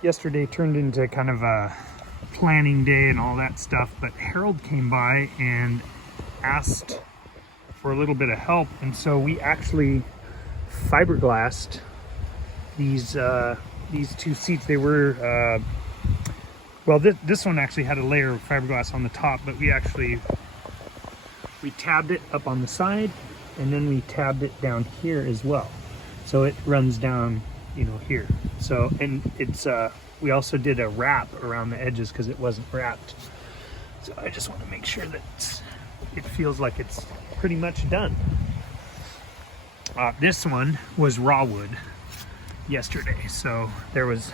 Yesterday turned into kind of a planning day and all that stuff, but Harold came by and asked for a little bit of help, and so we actually fiberglassed these two seats. They were well, this one actually had a layer of fiberglass on the top, but we tabbed it up on the side, and then we tabbed it down here as well, so it runs down, you know, here. So, and it's we also did a wrap around the edges because it wasn't wrapped. So I just want to make sure that it feels like it's pretty much done. This one was raw wood yesterday, so there was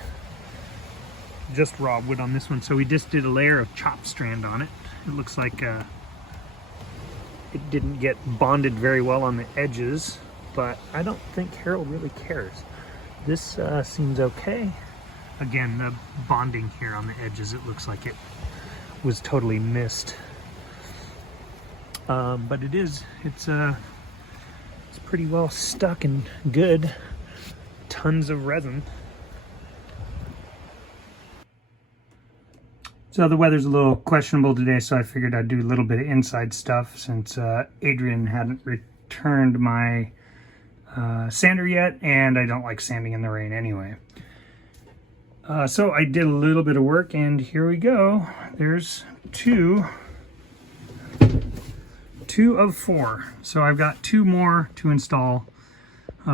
just raw wood on this one. So we just did a layer of chop strand on it. It looks like it didn't get bonded very well on the edges, but I don't think Harold really cares. This seems okay. Again, the bonding here on the edges, it looks like it was totally missed. But it's pretty well stuck and good. Tons of resin. So the weather's a little questionable today, so I figured I'd do a little bit of inside stuff since Adrian hadn't returned my sander yet, and I don't like sanding in the rain anyway. So I did a little bit of work, and here we go. There's two of four. So I've got two more to install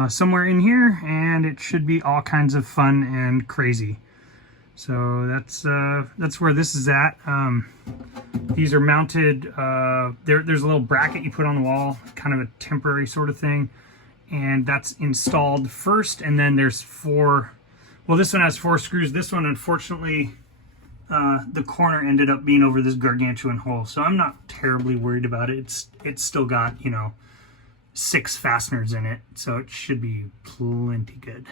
somewhere in here, and it should be all kinds of fun and crazy. So that's where this is at. These are mounted. There's a little bracket you put on the wall, kind of a temporary sort of thing, and that's installed first. And then there's four. Well, this one has 4 screws. This one, unfortunately, the corner ended up being over this gargantuan hole, so I'm not terribly worried about it. It's still got, you know, 6 fasteners in it, so it should be plenty good.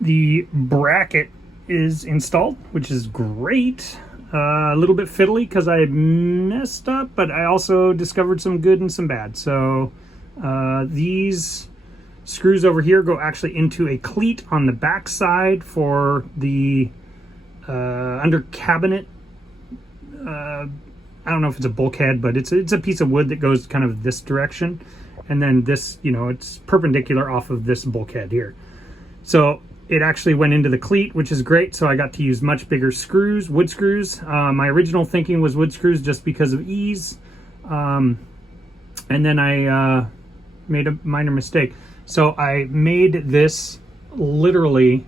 The bracket is installed, which is great. A little bit fiddly because I messed up, but I also discovered some good and some bad. So these screws over here go actually into a cleat on the back side for the under cabinet. I don't know if it's a bulkhead, but it's a piece of wood that goes kind of this direction, and then this, you know, it's perpendicular off of this bulkhead here. So it actually went into the cleat, which is great. So I got to use much bigger screws, wood screws. My original thinking was wood screws just because of ease, and then I made a minor mistake. So I made this literally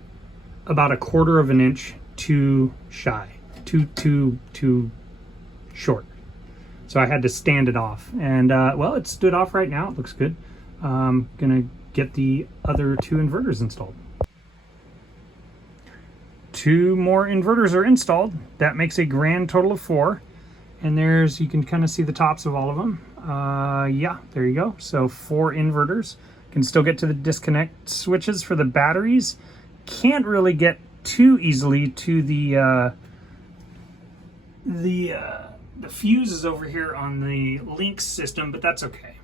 about 1/4 of an inch too shy, too short. So I had to stand it off, and well, it stood off right now. It looks good. I'm gonna get the other 2 inverters installed. 2 more inverters are installed. That makes a grand total of 4. And there's, you can kind of see the tops of all of them. Yeah, there you go. So 4 inverters. Can still get to the disconnect switches for the batteries. Can't really get too easily to the fuses over here on the Lynx system, but that's okay.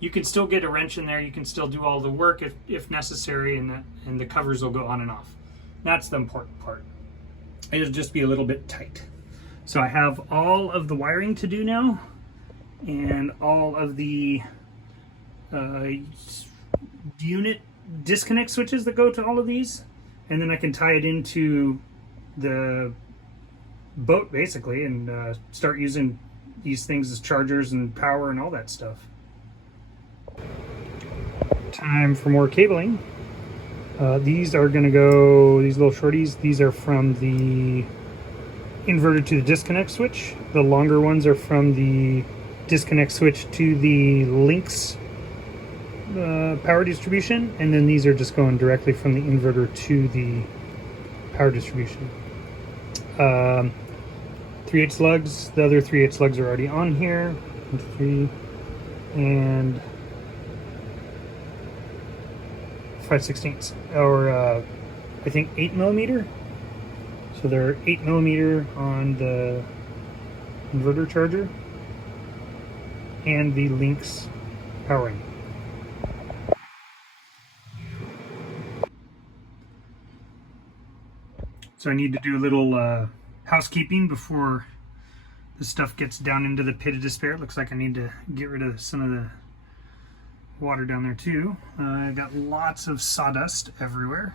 You can still get a wrench in there. You can still do all the work if necessary, and the covers will go on and off. That's the important part. It'll just be a little bit tight. So I have all of the wiring to do now, and all of the unit disconnect switches that go to all of these, and then I can tie it into the boat basically, and start using these things as chargers and power and all that stuff. Time for more cabling. These are going to go, these little shorties, these are from the inverter to the disconnect switch. The longer ones are from the disconnect switch to the Lynx power distribution, and then these are just going directly from the inverter to the power distribution. 3/8 lugs. The other 3/8 lugs are already on here. 1, 2, 3, and 5/16, or I think 8mm. So they're 8mm on the inverter charger and the Lynx powering. So I need to do a little housekeeping before the stuff gets down into the pit of despair. It looks like I need to get rid of some of the water down there too. I got lots of sawdust everywhere.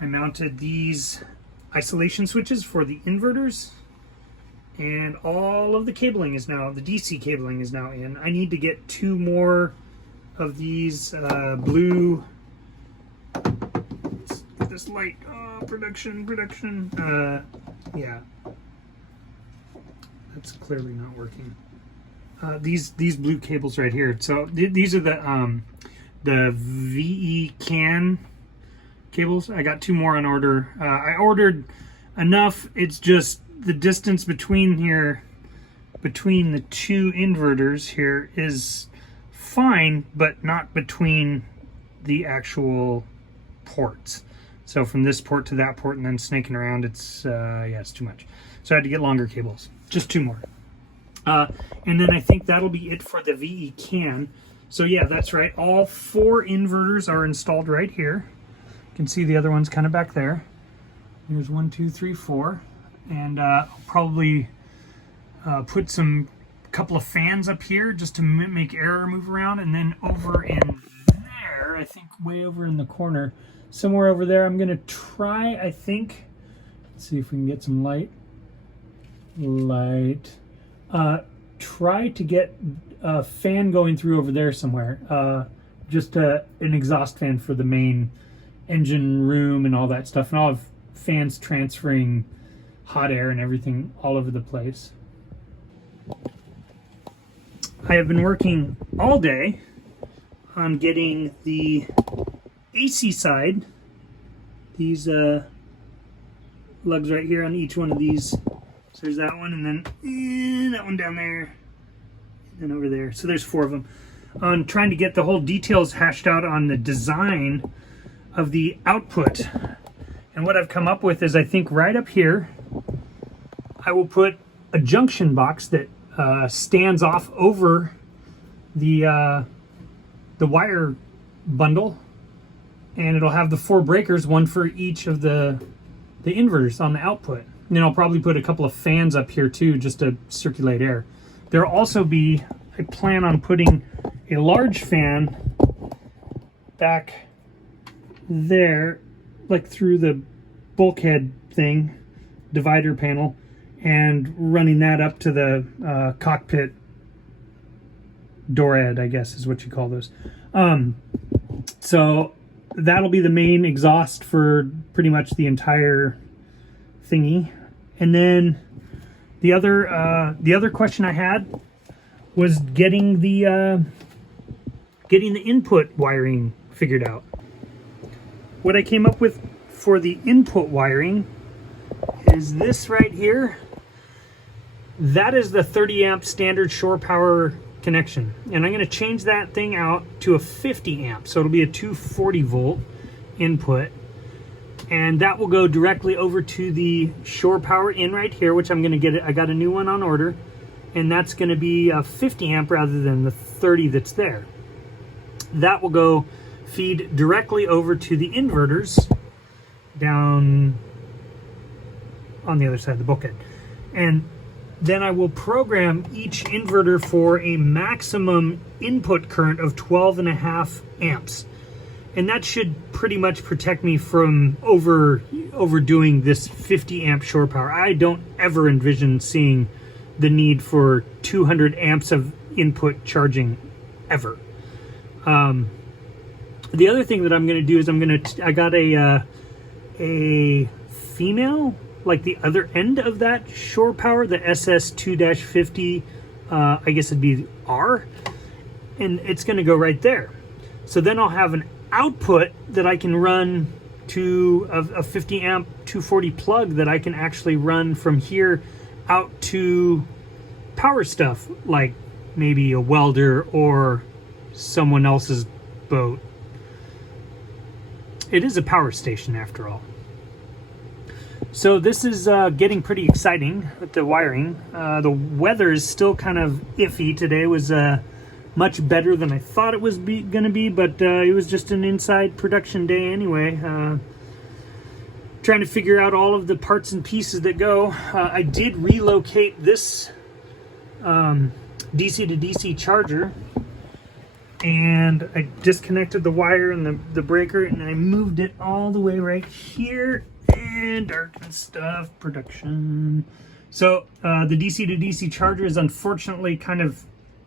I mounted these isolation switches for the inverters, and all of the cabling is now, the DC cabling is now in. I need to get 2 more of these blue, let's get this light, production, yeah, that's clearly not working. These blue cables right here. So these are the VE CAN cables. I got 2 more on order. I ordered enough. It's just the distance between here, between the 2 inverters here, is fine, but not between the actual ports. So from this port to that port and then snaking around, it's yeah, it's too much. So I had to get longer cables. Just 2 more. And then I think that'll be it for the VE CAN. So yeah, that's right. All 4 inverters are installed right here. You can see the other one's kind of back there. There's 1, 2, 3, 4. And I'll probably put couple of fans up here just to make air move around. And then over in there, I think way over in the corner, somewhere over there, I'm gonna try, I think, let's see if we can get some light. Try to get a fan going through over there somewhere. Just an exhaust fan for the main engine room and all that stuff. And I'll have fans transferring hot air and everything all over the place. I have been working all day on getting the AC side, these lugs right here on each one of these. So there's that one, and then that one down there, and over there. So there's 4 of them. On trying to get the whole details hashed out on the design of the output. And what I've come up with is, I think right up here, I will put a junction box that stands off over the wire bundle, and it'll have the 4 breakers, 1 for each of the inverters on the output. And then I'll probably put a couple of fans up here too, just to circulate air. There'll also be, I plan on putting a large fan back there, like through the bulkhead thing, divider panel, and running that up to the cockpit door head, I guess is what you call those. So that'll be the main exhaust for pretty much the entire thingy. And then the other question I had was getting the input wiring figured out. What I came up with for the input wiring is this right here. That is the 30 amp standard shore power connection, and I'm going to change that thing out to a 50 amp, so it'll be a 240 volt input, and that will go directly over to the shore power in right here, which I'm going to get it. I got a new one on order, and that's going to be a 50 amp rather than the 30 that's there. That will go feed directly over to the inverters down on the other side of the bulkhead, and then I will program each inverter for a maximum input current of 12.5 amps. And that should pretty much protect me from overdoing this 50 amp shore power. I don't ever envision seeing the need for 200 amps of input charging ever. The other thing that I'm going to do is I got a female, like the other end of that shore power, the SS2-50, I guess it'd be R, and it's going to go right there. So then I'll have an output that I can run to a 50 amp 240 plug that I can actually run from here out to power stuff, like maybe a welder or someone else's boat. It is a power station after all. So this is getting pretty exciting with the wiring. The weather is still kind of iffy. Today was much better than I thought it was going to be, but it was just an inside production day anyway. trying to figure out all of the parts and pieces that go. I did relocate this DC to DC charger, and I disconnected the wire and the breaker, and I moved it all the way right here. And darken stuff production. So the DC to DC charger is unfortunately kind of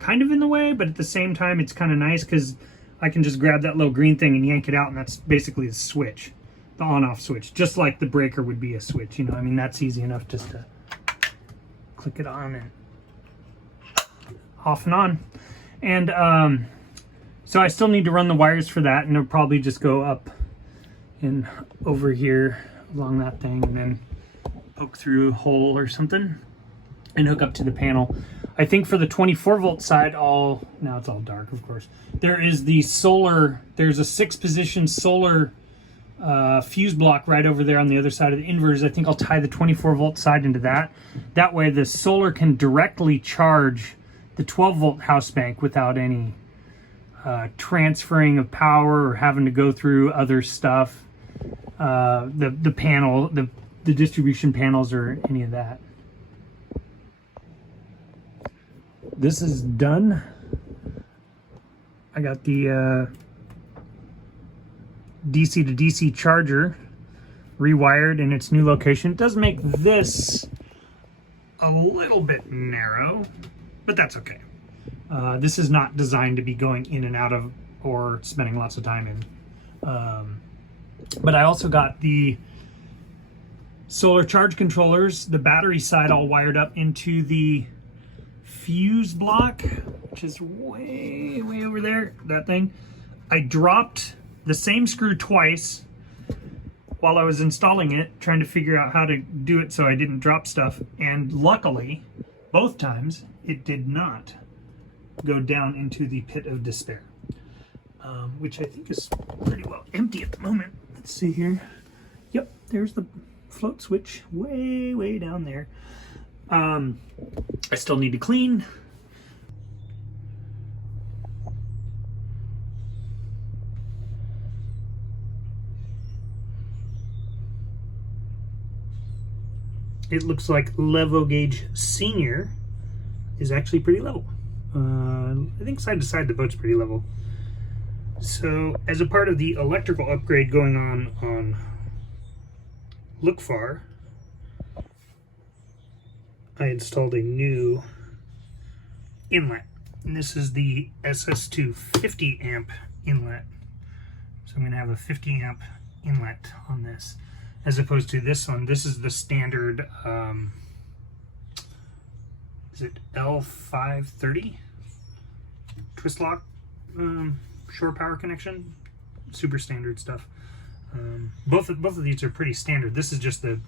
in the way, but at the same time it's kind of nice because I can just grab that little green thing and yank it out, and that's basically the switch, the on-off switch, just like the breaker would be a switch. You know, I mean, that's easy enough just to click it on and off and on. And so I still need to run the wires for that, and they'll probably just go up and over here along that thing, and then poke through a hole or something and hook up to the panel. I think for the 24 volt side, now it's all dark, of course. There is the solar, there's a 6-position solar fuse block right over there on the other side of the inverters. I think I'll tie the 24 volt side into that. That way the solar can directly charge the 12 volt house bank without any transferring of power or having to go through other stuff. The panel, the distribution panels, or any of that. This is done. I got the DC to DC charger rewired in its new location. It does make this a little bit narrow, but that's okay. This is not designed to be going in and out of or spending lots of time in. But I also got the solar charge controllers, the battery side, all wired up into the fuse block, which is way over there, that thing. I dropped the same screw twice while I was installing it, trying to figure out how to do it so I didn't drop stuff. And luckily, both times, it did not go down into the pit of despair, which I think is pretty well empty at the moment. Let's see here. Yep, there's the float switch way down there. I still need to clean. It looks like Level Gauge Senior is actually pretty level. I think side to side the boat's pretty level. So as a part of the electrical upgrade going on Lookfar, I installed a new inlet, and this is the SS2 50 amp inlet. So I'm going to have a 50 amp inlet on this, as opposed to this one. This is the standard, is it L530 twist lock shore power connection, super standard stuff. Both of these are pretty standard. This is just the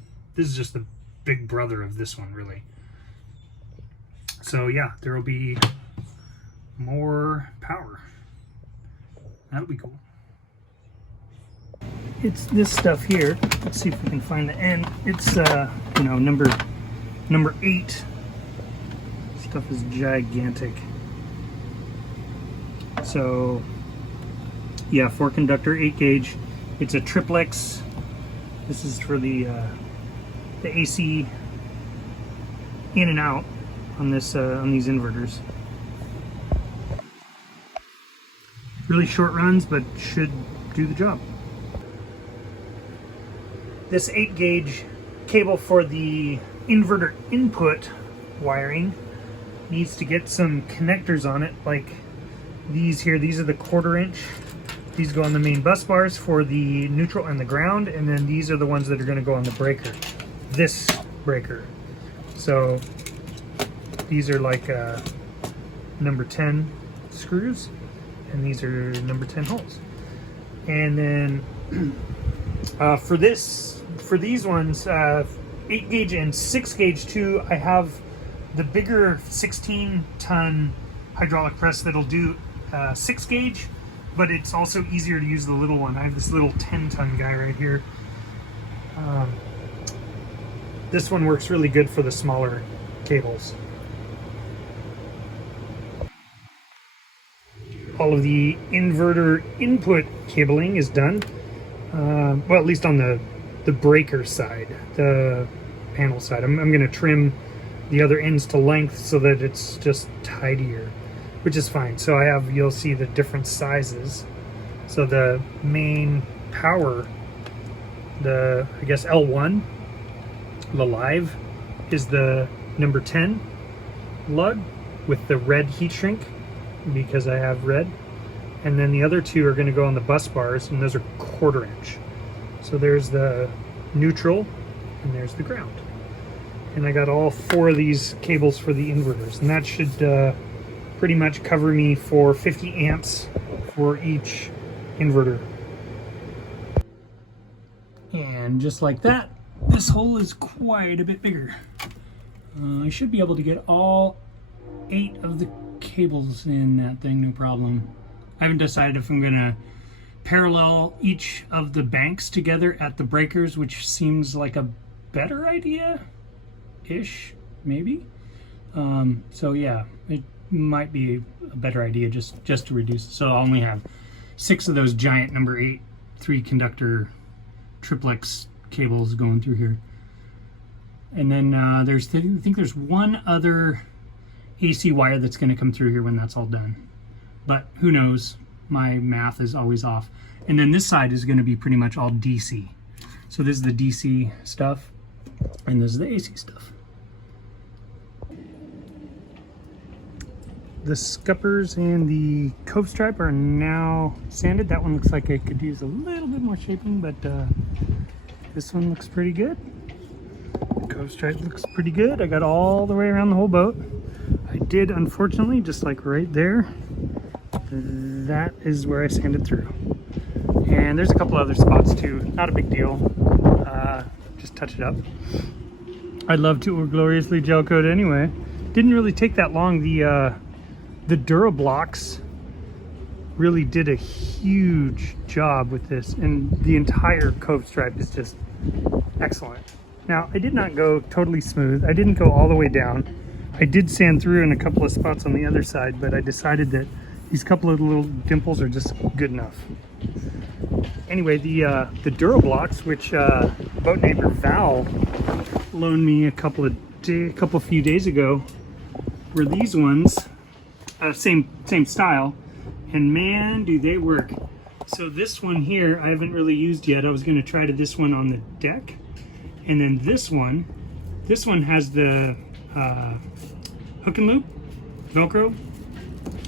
big brother of this one, really. So yeah, there will be more power. That'll be cool. It's this stuff here. Let's see if we can find the end. It's you know, number 8. Stuff is gigantic. So yeah, 4-conductor, 8 gauge. It's a triplex. This is for the AC in and out on this on these inverters. Really short runs, but should do the job. This 8 gauge cable for the inverter input wiring needs to get some connectors on it, like these here. These are the 1/4 inch. These go on the main bus bars for the neutral and the ground, and then these are the ones that are going to go on the breaker, this breaker. So these are like number 10 screws, and these are number 10 holes. And then for these ones, 8 gauge and 6 gauge too, I have the bigger 16-ton hydraulic press that'll do 6 gauge, but it's also easier to use the little one. I have this little 10-ton guy right here. This one works really good for the smaller cables. All of the inverter input cabling is done. Well, at least on the the breaker side, the panel side. I'm going to trim the other ends to length so that it's just tidier, which is fine. So I have, you'll see the different sizes. So the main power, the, I guess L1, the live, is the number 10 lug with the red heat shrink because I have red. And then the other two are going to go on the bus bars, and those are 1/4 inch. So there's the neutral and there's the ground. And I got all 4 of these cables for the inverters, and that should pretty much cover me for 50 amps for each inverter. And just like that, this hole is quite a bit bigger. I should be able to get all 8 of the cables in that thing, no problem. I haven't decided if I'm gonna parallel each of the banks together at the breakers, which seems like a better idea-ish, maybe. So yeah, it might be a better idea just to reduce it. So I'll only have 6 of those giant number 8 3-conductor triplex cables going through here. And then I think there's one other AC wire that's going to come through here when that's all done. But who knows? My math is always off. And then this side is going to be pretty much all DC. So this is the DC stuff, and this is the AC stuff. The scuppers and the cove stripe are now sanded. That one looks like it could use a little bit more shaping, but this one looks pretty good. The cove stripe looks pretty good. I got all the way around the whole boat. I did, unfortunately, just like right there, that is where I sanded through. And there's a couple other spots too, not a big deal. Just touch it up. I'd love to gloriously gel coat anyway. Didn't really take that long. The Durablocks really did a huge job with this, and the entire cove stripe is just excellent. Now, I did not go totally smooth. I didn't go all the way down. I did sand through in a couple of spots on the other side, but I decided that these couple of little dimples are just good enough. Anyway, the Durablocks, which boat neighbor Val loaned me a couple few days ago, were these ones, same style, and man, do they work. So this one here I haven't really used yet. I was going to try this one on the deck, and then this one has the hook and loop Velcro,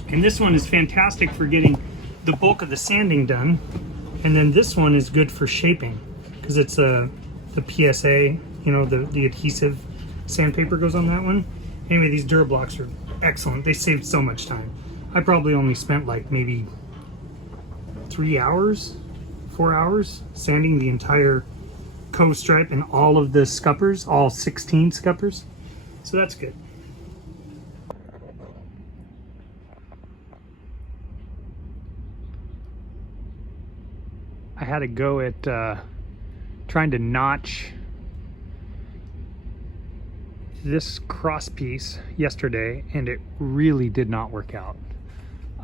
and this one is fantastic for getting the bulk of the sanding done, and then this one is good for shaping because it's the PSA, you know, the adhesive sandpaper goes on that one. Anyway, these Durablocks are excellent. They saved so much time. I probably only spent like maybe 3 hours, 4 hours sanding the entire cove stripe and all of the scuppers, all 16 scuppers. So that's good. I had a go at trying to notch this cross piece yesterday, and it really did not work out.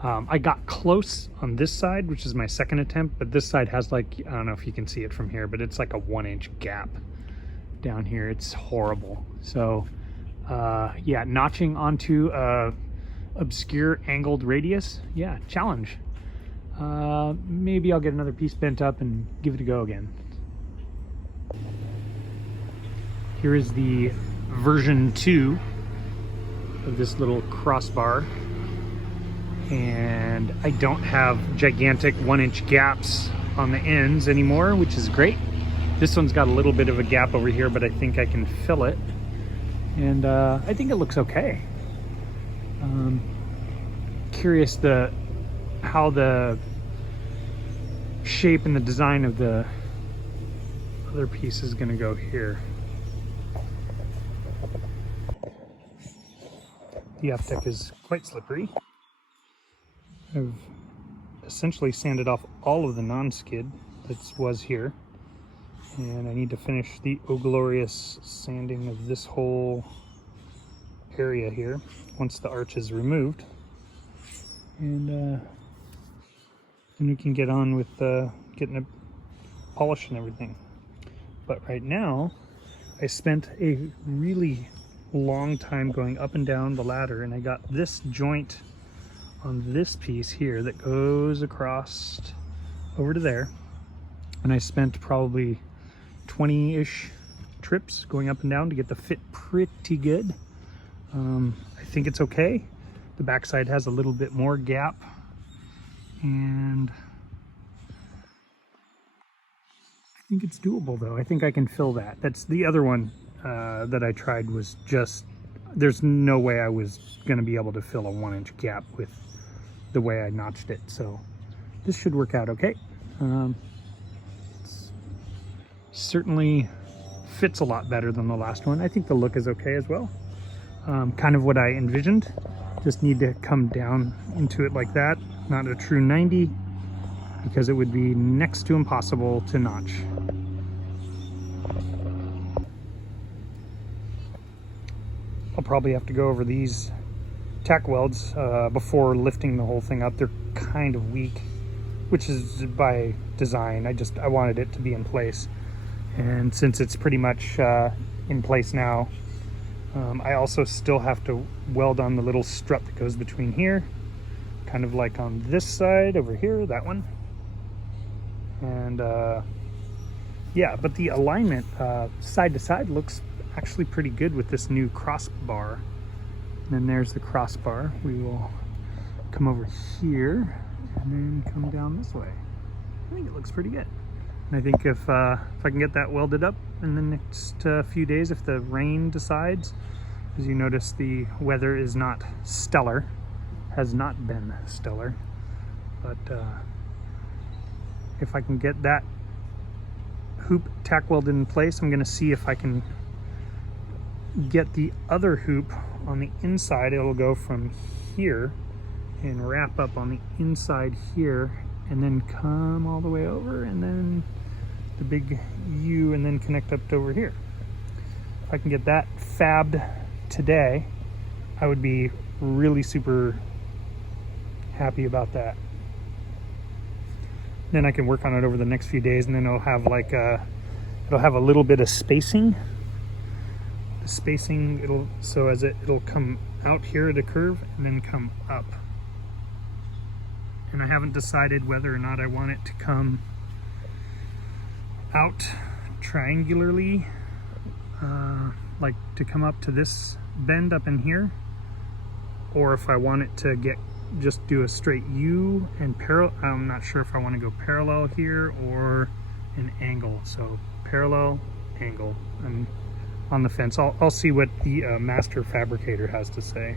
I got close on this side, which is my second attempt, but this side has like, I don't know if you can see it from here, but it's like a 1-inch gap down here. It's horrible. So yeah, notching onto a obscure angled radius, yeah, challenge. Maybe I'll get another piece bent up and give it a go again. Here is the version 2 of this little crossbar, and I don't have gigantic 1-inch gaps on the ends anymore, which is great. This one's got a little bit of a gap over here, but I think I can fill it, and I think it looks okay. Curious how the shape and the design of the other piece is going to go here. The aft deck is quite slippery. I've essentially sanded off all of the non-skid that was here, and I need to finish the glorious sanding of this whole area here once the arch is removed, and then we can get on with getting it polished and everything. But right now, I spent a really long time going up and down the ladder, and I got this joint on this piece here that goes across over to there. And I spent probably 20-ish trips going up and down to get the fit pretty good. I think it's okay. The backside has a little bit more gap, and I think it's doable though. I think I can fill that. That's the other one that I tried was just, there's no way I was gonna be able to fill a 1-inch gap with the way I notched it. So this should work out okay. It's certainly fits a lot better than the last one. I think the look is okay as well. Kind of what I envisioned. Just need to come down into it like that. Not a true 90, because it would be next to impossible to notch. I'll probably have to go over these tack welds before lifting the whole thing up. They're kind of weak, which is by design. I wanted it to be in place. And since it's pretty much in place now, I also still have to weld on the little strut that goes between here, kind of like on this side over here, that one. And yeah, but the alignment side to side looks actually pretty good with this new crossbar. And then there's the crossbar. We will come over here and then come down this way. I think it looks pretty good. And I think if I can get that welded up in the next few days, if the rain decides, as you notice, the weather is not stellar, has not been stellar, but if I can get that hoop tack welded in place, I'm going to see if I can get the other hoop on the inside. It'll go from here and wrap up on the inside here, and then come all the way over, and then the big U, and then connect up to over here. If I can get that fabbed today, I would be really super happy about that. Then I can work on it over the next few days, and then it'll have like it'll have a little bit of spacing. The spacing, it'll come out here at a curve and then come up. And I haven't decided whether or not I want it to come out triangularly, like to come up to this bend up in here, or if I want it to just do a straight U and parallel. I'm not sure if I want to go parallel here or an angle. So parallel, angle. I'm on the fence. I'll see what the master fabricator has to say.